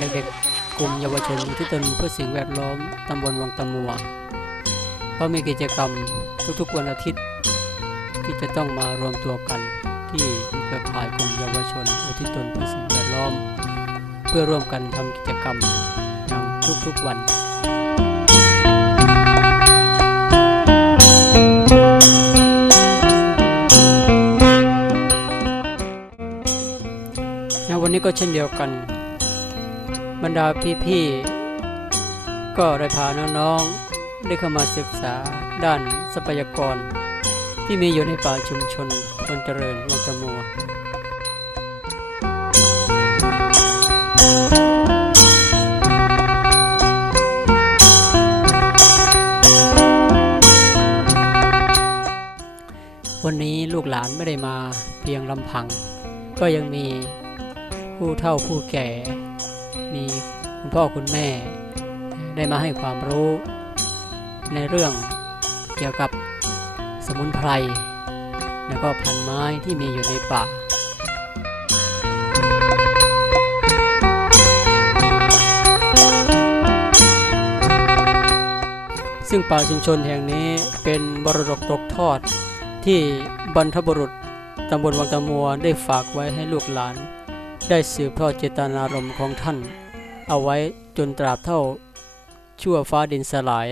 เด็กๆ กลุ่มเยาวชนอุที่ตนเพื่อสิ่งแวดล้อมตำบลวังตะมัวเขามีกิจกรรมทุกๆวันอาทิตย์ ที่จะต้องมารวมตัวกันที่เครือข่ายกลุ่มเยาวชนอุทิศตนเพื่อสิ่งแวดล้อม เพื่อร่วมกันทำกิจกรรมอย่างทุกๆวันในวันนี้ก็เช่นเดียวกัน บรรดาพี่ๆก็ได้พาน้องๆได้เข้ามาศึกษาด้านทรัพยากร ที่มีอยู่ในป่าชุมชนคนเจริญวังตะมัววันนี้ลูกหลานไม่ได้มาเพียงลำพัง ก็ยังมีผู้เฒ่าผู้แก่ พ่อคุณแม่ ได้มาให้ความรู้ในเรื่องเกี่ยวกับสมุนไพร แล้วก็พันไม้ที่มีอยู่ในป่าซึ่งป่าชุมชนแห่งนี้เป็นบรดกตกทอดที่บรรพบุรุษตำบลวังตะมัวได้ฝากไว้ให้ลูกหลาน ได้สืบทอดเจตนารมณ์ของท่าน เอาไว้จนตราบเท่าชั่วฟ้าดินสลาย